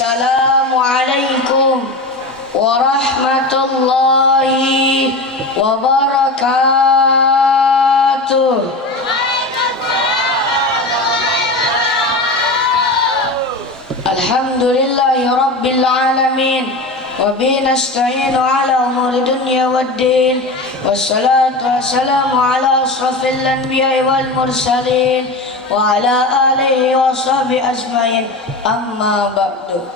Wassalamualaikum warahmatullahi wabarakatuh. Alhamdulillahi rabbil alamin. Wabihi nasta'inu ala umuri dunya waddin. Wassalatu wassalamu ala asrafil anbiya'i wal mursalin wa ala alihi wa sahbihi ajmain. Amma ba'du.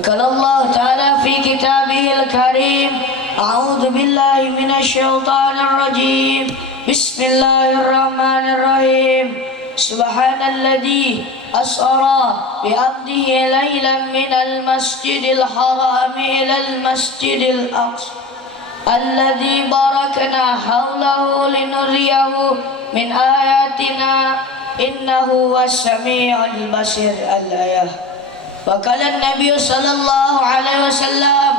Qala Allah ta'ala fi kitabihil karim. A'udzu billahi minasy syaithanir rajim. Bismillahirrahmanirrahim. Subhanalladzi asra bi 'abdihi lailan minal masjidil haram ilal masjidil aqsa alladzi barakna haulahu linuriyahu min ayatina innahu was-sami'ul basir. Al-ayah. Wa qala an-nabiy sallallahu alaihi wasallam,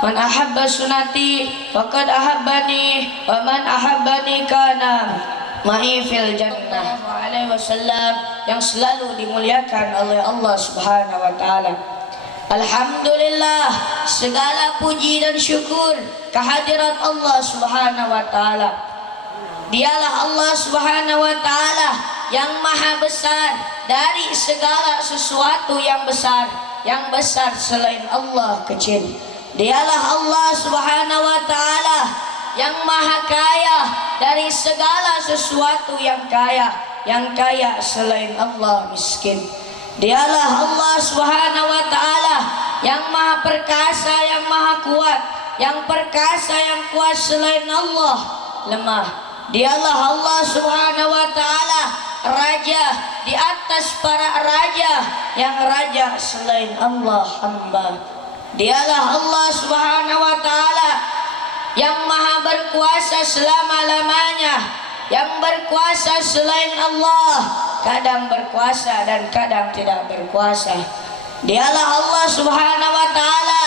man ahabba sunnati faqad ahabbani wa man ahabbani kana ma'i fil jannah. Alaihi wasallam yang selalu dimuliakan oleh Allah Subhanahu wa taala. Alhamdulillah, segala puji dan syukur kehadirat Allah Subhanahu wa taala. Dialah Allah Subhanahu wa taala yang maha besar dari segala sesuatu yang besar. Yang besar selain Allah kecil. Dialah Allah Subhanahu wa taala yang maha kaya dari segala sesuatu yang kaya. Yang kaya selain Allah miskin. Dialah Allah Subhanahu wa taala yang maha perkasa, yang maha kuat. Yang perkasa, yang kuat selain Allah lemah. Dialah Allah Subhanahu wa taala raja di atas para raja, yang raja selain Allah hamba. Dialah Allah Subhanahu wa taala yang maha berkuasa selama-lamanya, yang berkuasa selain Allah, kadang berkuasa dan kadang tidak berkuasa. Dialah Allah Subhanahu wa taala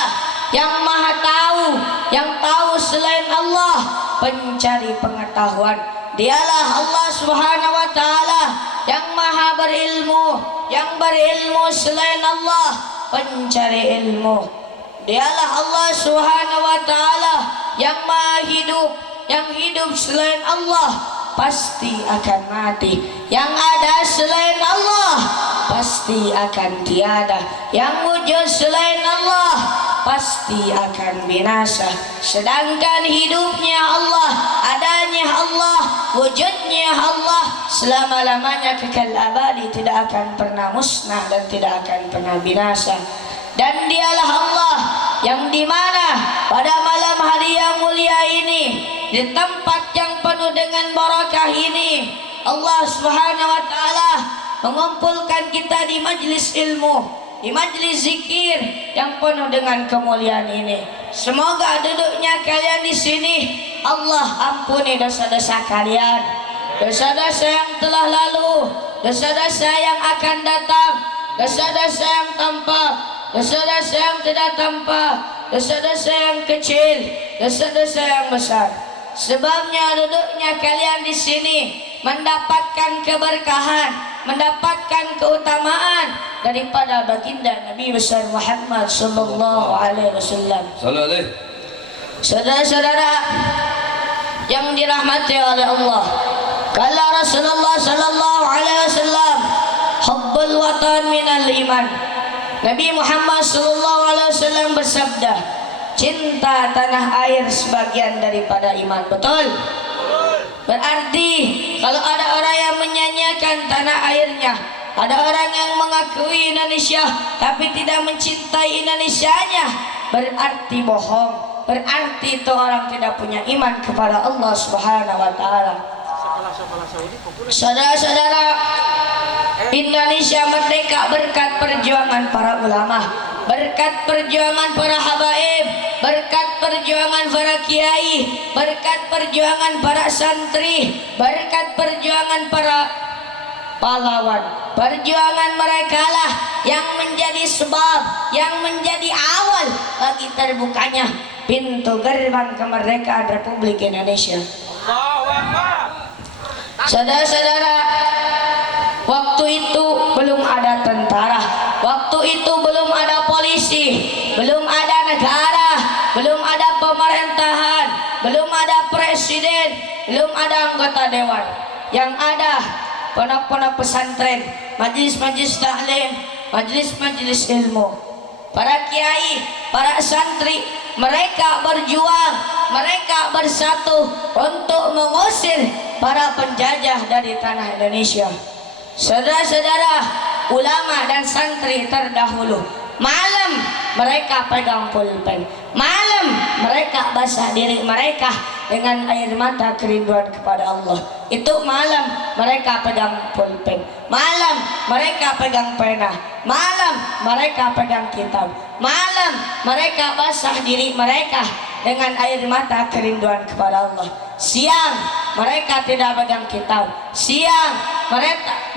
yang maha tahu, yang tahu selain Allah, pencari pengetahuan. Dialah Allah Subhanahu wa taala yang maha berilmu, yang berilmu selain Allah, pencari ilmu. Dialah Allah Subhanahu wa taala yang maha hidup, yang hidup selain Allah pasti akan mati. Yang ada selain Allah pasti akan tiada. Yang wujud selain Allah pasti akan binasa. Sedangkan hidupnya Allah, adanya Allah, wujudnya Allah selama-lamanya kekal abadi, tidak akan pernah musnah dan tidak akan pernah binasa. Dan dialah Allah yang dimana pada malam hari yang mulia ini, di tempat yang penuh dengan barakah ini, Allah Subhanahu wa taala mengumpulkan kita di majlis ilmu, di majlis zikir yang penuh dengan kemuliaan ini. Semoga duduknya kalian di sini Allah ampuni dosa-dosa kalian, dosa-dosa yang telah lalu, dosa-dosa yang akan datang, dosa-dosa yang tampak, dosa-dosa yang tidak tampak, dosa-dosa yang kecil, dosa-dosa yang besar. Sebabnya duduknya kalian di sini mendapatkan keberkahan, mendapatkan keutamaan daripada baginda Nabi besar Muhammad sallallahu alaihi wasallam. Saudara-saudara yang dirahmati oleh Allah, kala Rasulullah sallallahu alaihi wasallam, hubbul watan minal iman. Nabi Muhammad sallallahu alaihi wasallam bersabda, cinta tanah air sebagian daripada iman. Betul? Berarti kalau ada orang yang menyanyiakan tanah airnya, ada orang yang mengakui Indonesia tapi tidak mencintai Indonesianya, berarti bohong. Berarti itu orang tidak punya iman kepada Allah Subhanahu wa taala. Saudara-saudara, Indonesia merdeka berkat perjuangan para ulama, berkat perjuangan para habaib, berkat perjuangan para kiai, berkat perjuangan para santri, berkat perjuangan para pahlawan. Perjuangan mereka lah yang menjadi sebab, yang menjadi awal bagi terbukanya pintu gerbang kemerdekaan Republik Indonesia. Saudara-saudara, waktu itu belum ada tentara, waktu itu belum ada polisi, belum ada negara, belum ada pemerintahan, belum ada presiden, belum ada anggota dewan. Yang ada pondok-pondok pesantren, majelis-majelis taklim, majelis-majelis ilmu. Para kiai, para santri, mereka berjuang, mereka bersatu untuk mengusir para penjajah dari tanah Indonesia. Saudara-saudara, ulama dan santri terdahulu, malam mereka pegang pulpen, malam mereka basah diri mereka dengan air mata kerinduan kepada Allah. Itu malam mereka pegang pulpen, malam mereka pegang pena, malam mereka pegang kitab, malam mereka basah diri mereka dengan air mata kerinduan kepada Allah. Siang mereka tidak pegang kitab, siang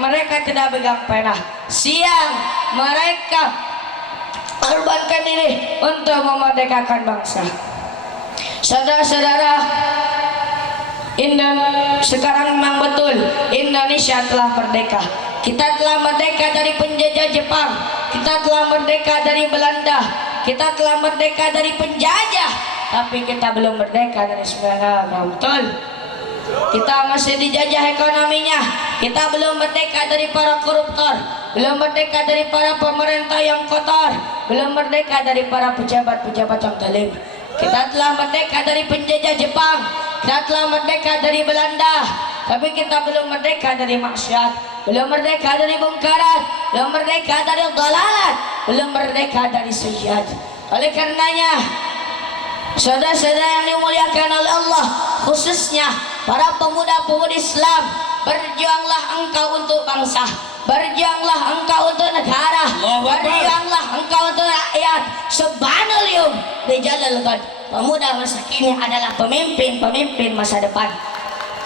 mereka tidak pegang pena, siang mereka korbankan diri untuk memerdekakan bangsa. Saudara-saudara, sekarang memang betul Indonesia telah merdeka. Kita telah merdeka dari penjajah Jepang, kita telah merdeka dari Belanda, kita telah merdeka dari penjajah, tapi kita belum merdeka dari sembilan agama. Betul? Kita masih dijajah ekonominya, kita belum merdeka dari para koruptor, belum merdeka dari para pemerintah yang kotor, belum merdeka dari para pejabat-pejabat yang zalim. Kita telah merdeka dari penjajah Jepang, kita telah merdeka dari Belanda, tapi kita belum merdeka dari maksiat, belum merdeka dari mungkarat, belum merdeka dari dalalat, belum merdeka dari sayyiat. Oleh karenanya, saudara-saudara yang dimuliakan oleh Allah, khususnya para pemuda-pemudi Islam, berjuanglah engkau untuk bangsa, berjuanglah engkau untuk negara, berjuanglah engkau untuk rakyat. Subhanal yawm rijalul ghad. Pemuda masa kini adalah pemimpin masa depan.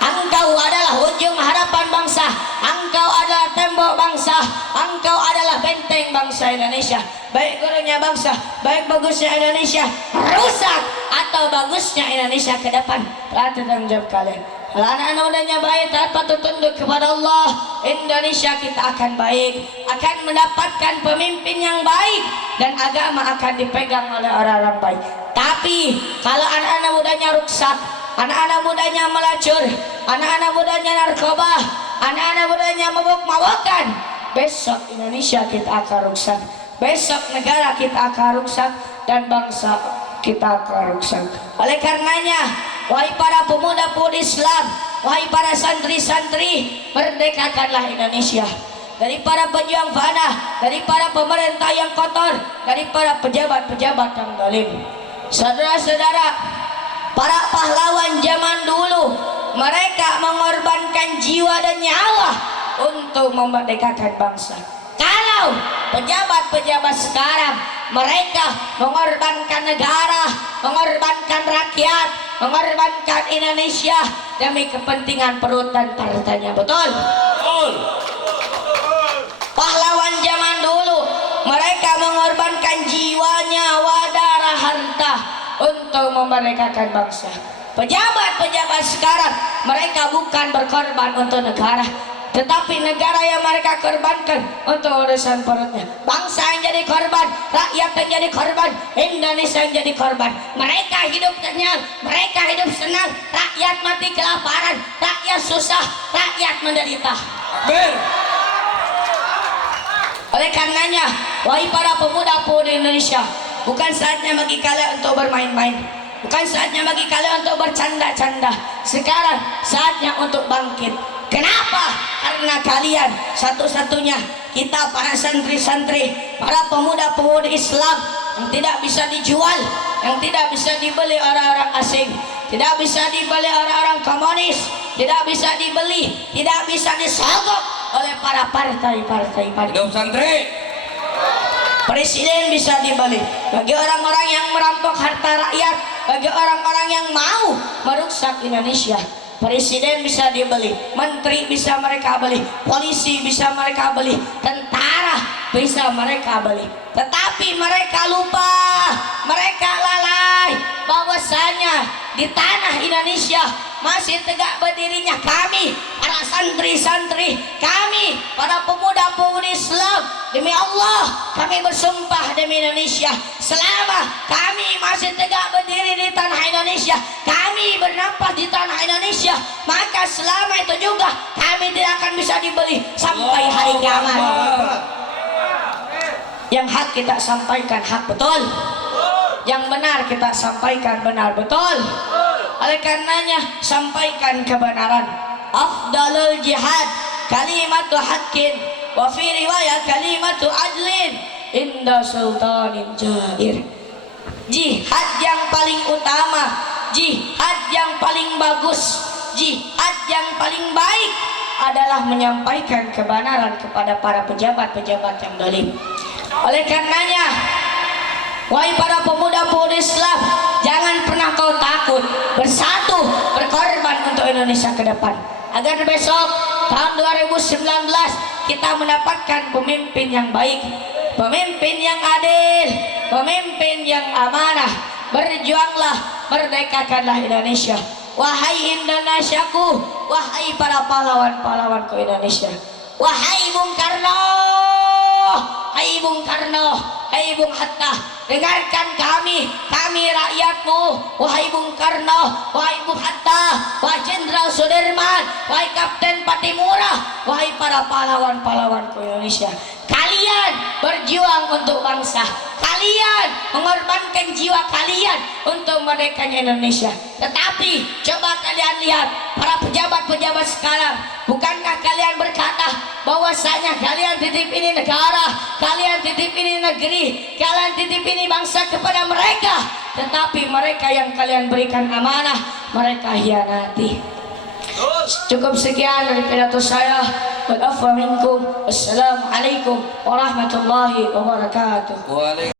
Engkau adalah ujung harapan bangsa, engkau adalah tembok bangsa, engkau adalah benteng bangsa Indonesia. Baik gurunya bangsa, baik bagusnya Indonesia rusak atau bagusnya Indonesia ke depan, perhatian tanggung jawab kalian. Kalau anak-anak mudanya baik, tanpa tunduk kepada Allah, Indonesia kita akan baik, akan mendapatkan pemimpin yang baik, dan agama akan dipegang oleh orang-orang baik. Tapi kalau anak-anak mudanya rusak, anak-anak mudanya melacur, anak-anak mudanya narkoba, anak-anak mudanya mabuk-mabukan, besok Indonesia kita akan rusak, besok negara kita akan rusak, dan bangsa kita akan rusak. Oleh karenanya, wahai para pemuda-pemudi Islam, wahai para santri-santri, merdekakanlah Indonesia dari para pejuang fana, dari para pemerintah yang kotor, dari para pejabat-pejabat yang zalim. Saudara-saudara, para pahlawan zaman dulu, mereka mengorbankan jiwa dan nyawa untuk memerdekakan bangsa. Kalau pejabat-pejabat sekarang, mereka mengorbankan negara, mengorbankan rakyat, mengorbankan Indonesia demi kepentingan perut dan partainya. Betul? Betul. Pahlawan zaman dulu, mereka mengorbankan jiwa, nyawa, darah, harta untuk memerdekakan bangsa. Pejabat-pejabat sekarang, mereka bukan berkorban untuk negara, tetapi negara yang mereka korbankan untuk urusan perutnya. Bangsa yang jadi korban, rakyat yang jadi korban, Indonesia yang jadi korban. Mereka hidup kenyang, mereka hidup senang, rakyat mati kelaparan, rakyat susah, rakyat menderita. Amin. Oleh karenanya, wahai para pemuda-pemudi Indonesia, bukan saatnya bagi kalian untuk bermain-main, bukan saatnya bagi kalian untuk bercanda-canda. Sekarang saatnya untuk bangkit. Kenapa? Karena kalian satu-satunya kita para santri-santri, para pemuda-pemudi Islam yang tidak bisa dijual, yang tidak bisa dibeli orang-orang asing, tidak bisa dibeli orang-orang komunis, tidak bisa dibeli, tidak bisa disogok oleh para partai-partai. Hidup santri. Presiden bisa dibeli bagi orang-orang yang merampok harta rakyat, bagi orang-orang yang mau merusak Indonesia. Presiden bisa dibeli, menteri bisa mereka beli, polisi bisa mereka beli, tentara bisa mereka beli. Tetapi mereka lupa, mereka lalai bahwasanya di tanah Indonesia masih tegak berdirinya kami, para santri-santri kami, para pemuda-pemudi Islam. Demi Allah kami bersumpah demi Indonesia, selama kami masih tegak berdiri di tanah Indonesia, kami bernafas di tanah Indonesia, maka selama itu juga kami tidak akan bisa dibeli sampai hari kiamat. Yang hak kita sampaikan hak betul, yang benar kita sampaikan benar betul. Oleh karenanya sampaikan kebenaran. Afdalul jihad kalimatu haqqin wa fi riwayat kalimatu adlin inda sultanin jair. Jihad yang paling utama, jihad yang paling bagus, jihad yang paling baik adalah menyampaikan kebenaran kepada para pejabat-pejabat yang zalim. Oleh karenanya, wahai para pemuda-pemudi Islam, jangan pernah kau takut bersatu, berkorban untuk Indonesia ke depan, agar besok tahun 2019 kita mendapatkan pemimpin yang baik, pemimpin yang adil, pemimpin yang amanah. Berjuanglah, merdekakanlah Indonesia. Wahai Indonesiaku, wahai para pahlawan-pahlawanku Indonesia, wahai Bung Karno, hai Bung Karno, hai Bung Hatta, dengarkan kami rakyatmu. Wahai Bung Karno, wahai Bung Hatta, wahai Jenderal Sudirman, wahai Kapten Patimura, wahai para pahlawan-pahlawanku Indonesia, kalian berjuang untuk bangsa, kalian mengorbankan jiwa kalian untuk merdekanya Indonesia. Tetapi coba kalian lihat para pejabat-pejabat sekarang, bukankah kalian berkata bahwasanya kalian titip ini negara, kalian titip ini negeri, kalian titip ini bangsa kepada mereka, tetapi mereka yang kalian berikan amanah mereka hianati. Cukup sekian dari pidato saya. Wal afwa minkum. Wassalamualaikum warahmatullahi wabarakatuh.